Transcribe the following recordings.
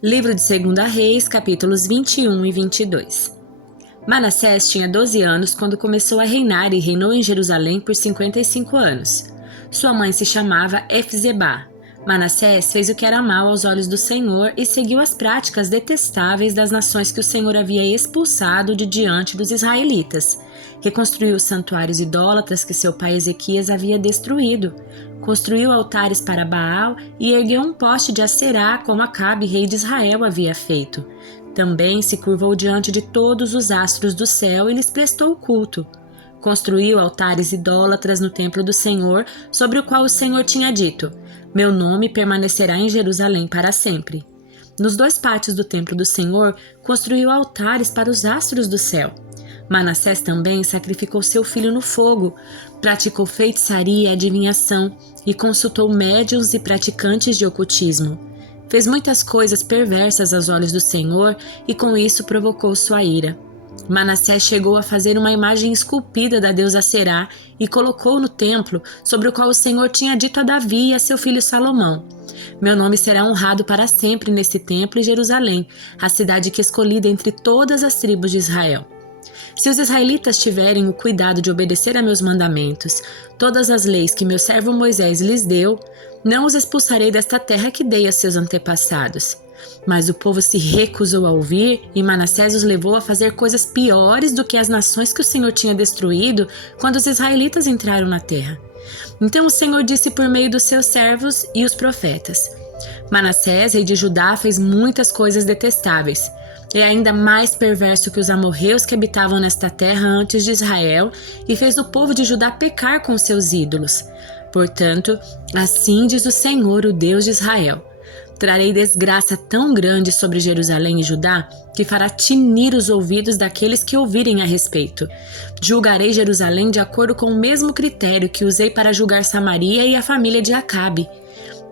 Livro de 2 Reis, capítulos 21 e 22. Manassés tinha 12 anos quando começou a reinar e reinou em Jerusalém por 55 anos. Sua mãe se chamava Efzebá. Manassés fez o que era mal aos olhos do Senhor e seguiu as práticas detestáveis das nações que o Senhor havia expulsado de diante dos israelitas. Reconstruiu os santuários idólatras que seu pai Ezequias havia destruído. Construiu altares para Baal e ergueu um poste de Acerá, como Acabe, rei de Israel, havia feito. Também se curvou diante de todos os astros do céu e lhes prestou culto. Construiu altares idólatras no templo do Senhor, sobre o qual o Senhor tinha dito: Meu nome permanecerá em Jerusalém para sempre. Nos 2 pátios do templo do Senhor, construiu altares para os astros do céu. Manassés também sacrificou seu filho no fogo, praticou feitiçaria e adivinhação e consultou médiuns e praticantes de ocultismo. Fez muitas coisas perversas aos olhos do Senhor e com isso provocou sua ira. Manassés chegou a fazer uma imagem esculpida da deusa Acerá e colocou no templo, sobre o qual o Senhor tinha dito a Davi e a seu filho Salomão: Meu nome será honrado para sempre nesse templo em Jerusalém, a cidade que escolhi dentre todas as tribos de Israel. Se os israelitas tiverem o cuidado de obedecer a meus mandamentos, todas as leis que meu servo Moisés lhes deu, não os expulsarei desta terra que dei a seus antepassados. Mas o povo se recusou a ouvir e Manassés os levou a fazer coisas piores do que as nações que o Senhor tinha destruído quando os israelitas entraram na terra. Então o Senhor disse por meio dos seus servos e os profetas: Manassés, rei de Judá, fez muitas coisas detestáveis. É ainda mais perverso que os amorreus que habitavam nesta terra antes de Israel e fez o povo de Judá pecar com seus ídolos. Portanto, assim diz o Senhor, o Deus de Israel: Trarei desgraça tão grande sobre Jerusalém e Judá que fará tinir os ouvidos daqueles que ouvirem a respeito. Julgarei Jerusalém de acordo com o mesmo critério que usei para julgar Samaria e a família de Acabe.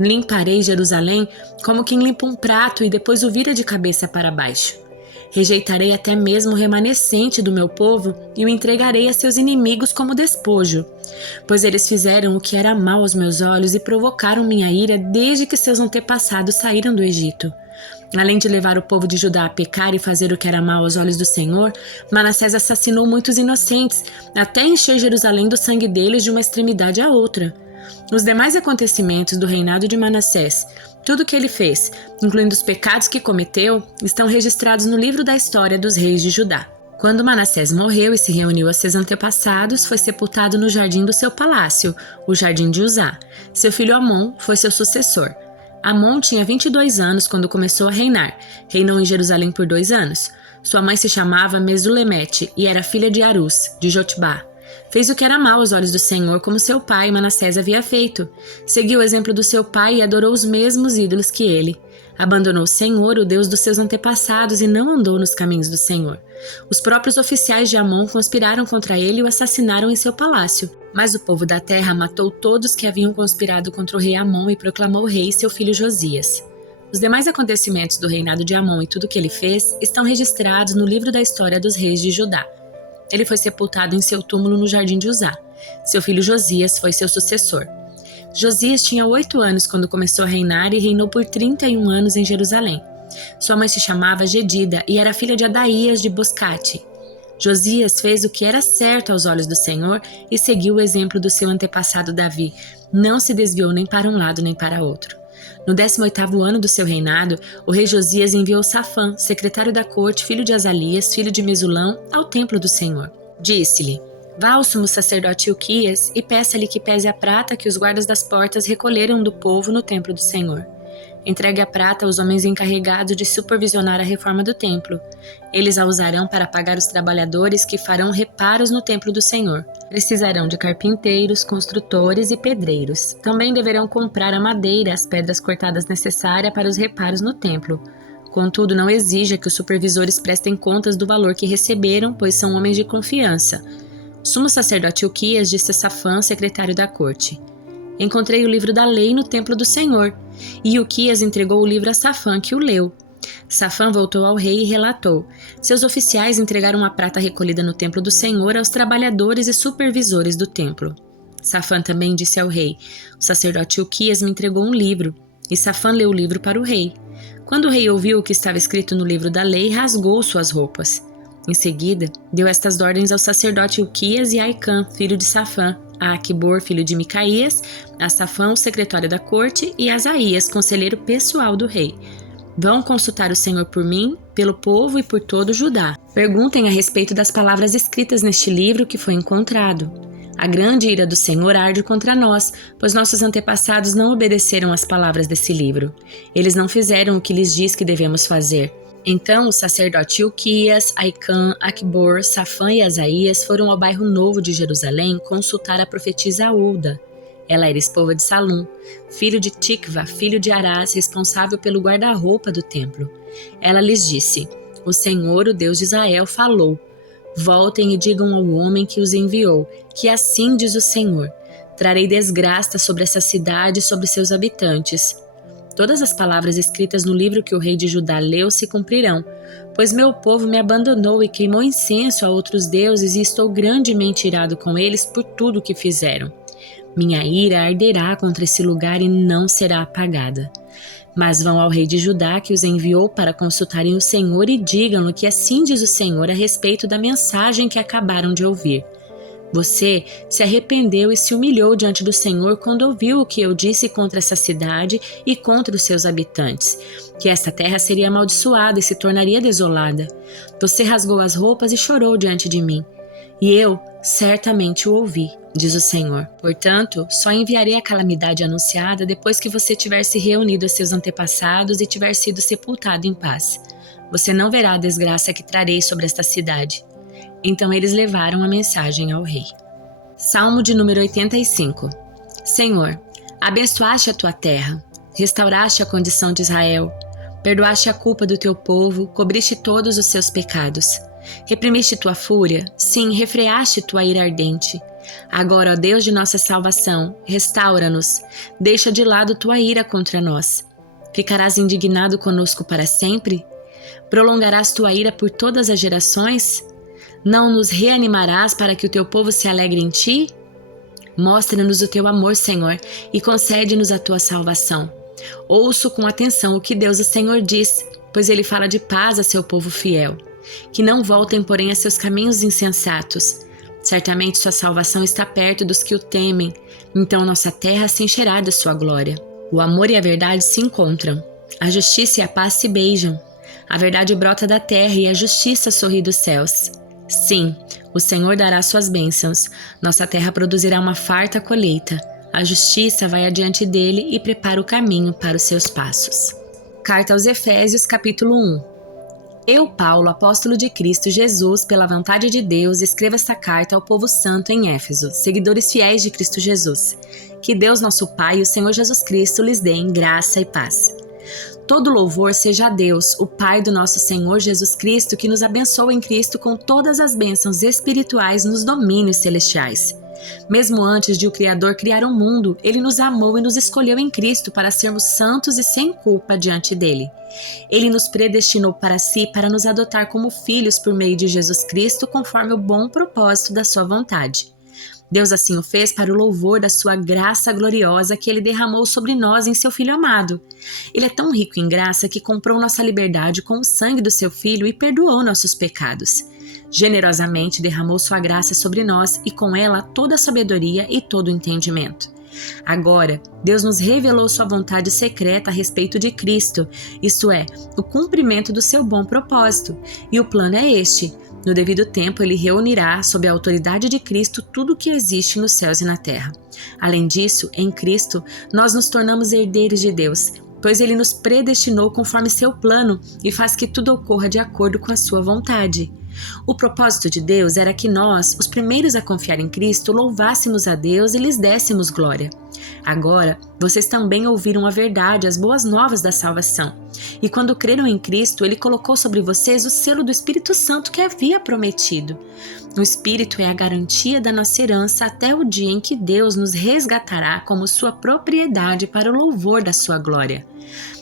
Limparei Jerusalém como quem limpa um prato e depois o vira de cabeça para baixo. Rejeitarei até mesmo o remanescente do meu povo e o entregarei a seus inimigos como despojo, pois eles fizeram o que era mal aos meus olhos e provocaram minha ira desde que seus antepassados saíram do Egito. Além de levar o povo de Judá a pecar e fazer o que era mal aos olhos do Senhor, Manassés assassinou muitos inocentes, até encher Jerusalém do sangue deles de uma extremidade à outra. Os demais acontecimentos do reinado de Manassés, tudo o que ele fez, incluindo os pecados que cometeu, estão registrados no livro da história dos reis de Judá. Quando Manassés morreu e se reuniu a seus antepassados, foi sepultado no jardim do seu palácio, o jardim de Uzá. Seu filho Amon foi seu sucessor. Amon tinha 22 anos quando começou a reinar. Reinou em Jerusalém por 2 anos. Sua mãe se chamava Mesulemete e era filha de Arus, de Jotbá. Fez o que era mal aos olhos do Senhor, como seu pai Manassés havia feito. Seguiu o exemplo do seu pai e adorou os mesmos ídolos que ele. Abandonou o Senhor, o Deus dos seus antepassados, e não andou nos caminhos do Senhor. Os próprios oficiais de Amon conspiraram contra ele e o assassinaram em seu palácio. Mas o povo da terra matou todos que haviam conspirado contra o rei Amon e proclamou rei seu filho Josias. Os demais acontecimentos do reinado de Amon e tudo o que ele fez estão registrados no livro da história dos reis de Judá. Ele foi sepultado em seu túmulo no jardim de Uzá. Seu filho Josias foi seu sucessor. Josias tinha 8 anos quando começou a reinar e reinou por 31 anos em Jerusalém. Sua mãe se chamava Gedida e era filha de Adaías de Boscate. Josias fez o que era certo aos olhos do Senhor e seguiu o exemplo do seu antepassado Davi. Não se desviou nem para um lado nem para outro. No 18º ano do seu reinado, o rei Josias enviou Safã, secretário da corte, filho de Azalias, filho de Mesulão, ao templo do Senhor. Disse-lhe: Vá ao sumo sacerdote Ilquias e peça-lhe que pese a prata que os guardas das portas recolheram do povo no templo do Senhor. Entregue a prata aos homens encarregados de supervisionar a reforma do templo. Eles a usarão para pagar os trabalhadores que farão reparos no templo do Senhor. Precisarão de carpinteiros, construtores e pedreiros. Também deverão comprar a madeira e as pedras cortadas necessárias para os reparos no templo. Contudo, não exija que os supervisores prestem contas do valor que receberam, pois são homens de confiança. O sumo sacerdote Ilquias disse a Safã, secretário da corte: Encontrei o livro da lei no templo do Senhor. E Ilquias entregou o livro a Safã, que o leu. Safã voltou ao rei e relatou: Seus oficiais entregaram a prata recolhida no templo do Senhor aos trabalhadores e supervisores do templo. Safã também disse ao rei: O sacerdote Ilquias me entregou um livro. E Safã leu o livro para o rei. Quando o rei ouviu o que estava escrito no livro da lei, rasgou suas roupas. Em seguida, deu estas ordens ao sacerdote Ilquias e a Aicã, filho de Safã, a Aquibor, filho de Micaías, a Safã, o secretário da corte, e a Asaías, conselheiro pessoal do rei. Vão consultar o Senhor por mim, pelo povo e por todo Judá. Perguntem a respeito das palavras escritas neste livro que foi encontrado. A grande ira do Senhor arde contra nós, pois nossos antepassados não obedeceram às palavras desse livro. Eles não fizeram o que lhes diz que devemos fazer. Então o sacerdote Ilquias, Aicã, Aquibor, Safã e Asaías foram ao bairro Novo de Jerusalém consultar a profetisa Hulda. Ela era esposa de Salum, filho de Tikva, filho de Arás, responsável pelo guarda-roupa do templo. Ela lhes disse: O Senhor, o Deus de Israel, falou: Voltem e digam ao homem que os enviou, que assim diz o Senhor: Trarei desgraça sobre essa cidade e sobre seus habitantes. Todas as palavras escritas no livro que o rei de Judá leu se cumprirão, pois meu povo me abandonou e queimou incenso a outros deuses e estou grandemente irado com eles por tudo o que fizeram. Minha ira arderá contra esse lugar e não será apagada. Mas vão ao rei de Judá que os enviou para consultarem o Senhor e digam-lhe que assim diz o Senhor a respeito da mensagem que acabaram de ouvir. Você se arrependeu e se humilhou diante do Senhor quando ouviu o que eu disse contra essa cidade e contra os seus habitantes, que esta terra seria amaldiçoada e se tornaria desolada. Você rasgou as roupas e chorou diante de mim, e eu certamente o ouvi, diz o Senhor. Portanto, só enviarei a calamidade anunciada depois que você tiver se reunido a seus antepassados e tiver sido sepultado em paz. Você não verá a desgraça que trarei sobre esta cidade. Então eles levaram a mensagem ao rei. Salmo de número 85. Senhor, abençoaste a tua terra, restauraste a condição de Israel, perdoaste a culpa do teu povo, cobriste todos os seus pecados. Reprimiste tua fúria, sim, refreaste tua ira ardente. Agora, ó Deus de nossa salvação, restaura-nos, deixa de lado tua ira contra nós. Ficarás indignado conosco para sempre? Prolongarás tua ira por todas as gerações? Não nos reanimarás para que o teu povo se alegre em ti? Mostra-nos o teu amor, Senhor, e concede-nos a tua salvação. Ouço com atenção o que Deus, o Senhor, diz, pois ele fala de paz a seu povo fiel. Que não voltem, porém, a seus caminhos insensatos. Certamente sua salvação está perto dos que o temem, então nossa terra se encherá da sua glória. O amor e a verdade se encontram, a justiça e a paz se beijam. A verdade brota da terra e a justiça sorri dos céus. Sim, o Senhor dará suas bênçãos, nossa terra produzirá uma farta colheita. A justiça vai adiante dele e prepara o caminho para os seus passos. Carta aos Efésios, capítulo 1. Eu, Paulo, apóstolo de Cristo Jesus, pela vontade de Deus, escrevo esta carta ao povo santo em Éfeso, seguidores fiéis de Cristo Jesus. Que Deus, nosso Pai, e o Senhor Jesus Cristo lhes deem graça e paz. Todo louvor seja a Deus, o Pai do nosso Senhor Jesus Cristo, que nos abençoa em Cristo com todas as bênçãos espirituais nos domínios celestiais. Mesmo antes de o Criador criar o mundo, Ele nos amou e nos escolheu em Cristo para sermos santos e sem culpa diante dEle. Ele nos predestinou para si para nos adotar como filhos por meio de Jesus Cristo, conforme o bom propósito da sua vontade. Deus assim o fez para o louvor da sua graça gloriosa que Ele derramou sobre nós em seu Filho amado. Ele é tão rico em graça que comprou nossa liberdade com o sangue do seu Filho e perdoou nossos pecados. Generosamente derramou sua graça sobre nós e com ela toda a sabedoria e todo o entendimento. Agora, Deus nos revelou sua vontade secreta a respeito de Cristo, isto é, o cumprimento do seu bom propósito. E o plano é este: no devido tempo, Ele reunirá, sob a autoridade de Cristo, tudo o que existe nos céus e na terra. Além disso, em Cristo, nós nos tornamos herdeiros de Deus, pois Ele nos predestinou conforme seu plano e faz que tudo ocorra de acordo com a sua vontade. O propósito de Deus era que nós, os primeiros a confiar em Cristo, louvássemos a Deus e lhes dessemos glória. Agora, vocês também ouviram a verdade, as boas novas da salvação. E quando creram em Cristo, Ele colocou sobre vocês o selo do Espírito Santo que havia prometido. O Espírito é a garantia da nossa herança até o dia em que Deus nos resgatará como sua propriedade para o louvor da sua glória.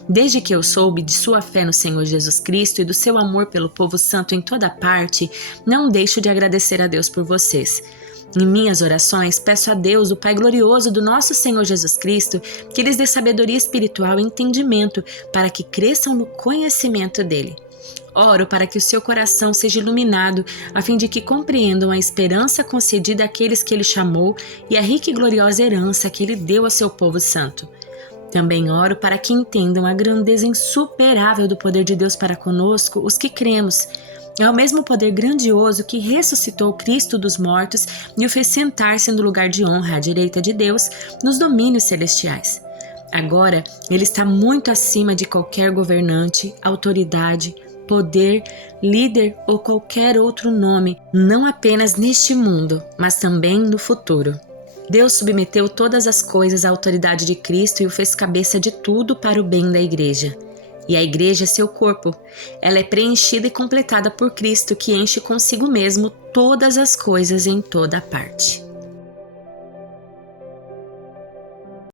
Desde que eu soube de sua fé no Senhor Jesus Cristo e do seu amor pelo povo santo em toda parte, não deixo de agradecer a Deus por vocês. Em minhas orações, peço a Deus, o Pai glorioso do nosso Senhor Jesus Cristo, que lhes dê sabedoria espiritual e entendimento para que cresçam no conhecimento dele. Oro para que o seu coração seja iluminado, a fim de que compreendam a esperança concedida àqueles que ele chamou e a rica e gloriosa herança que ele deu a seu povo santo. Também oro para que entendam a grandeza insuperável do poder de Deus para conosco, os que cremos. É o mesmo poder grandioso que ressuscitou Cristo dos mortos e o fez sentar-se no lugar de honra à direita de Deus nos domínios celestiais. Agora, ele está muito acima de qualquer governante, autoridade, poder, líder ou qualquer outro nome, não apenas neste mundo, mas também no futuro. Deus submeteu todas as coisas à autoridade de Cristo e o fez cabeça de tudo para o bem da igreja. E a igreja é seu corpo. Ela é preenchida e completada por Cristo, que enche consigo mesmo todas as coisas em toda parte.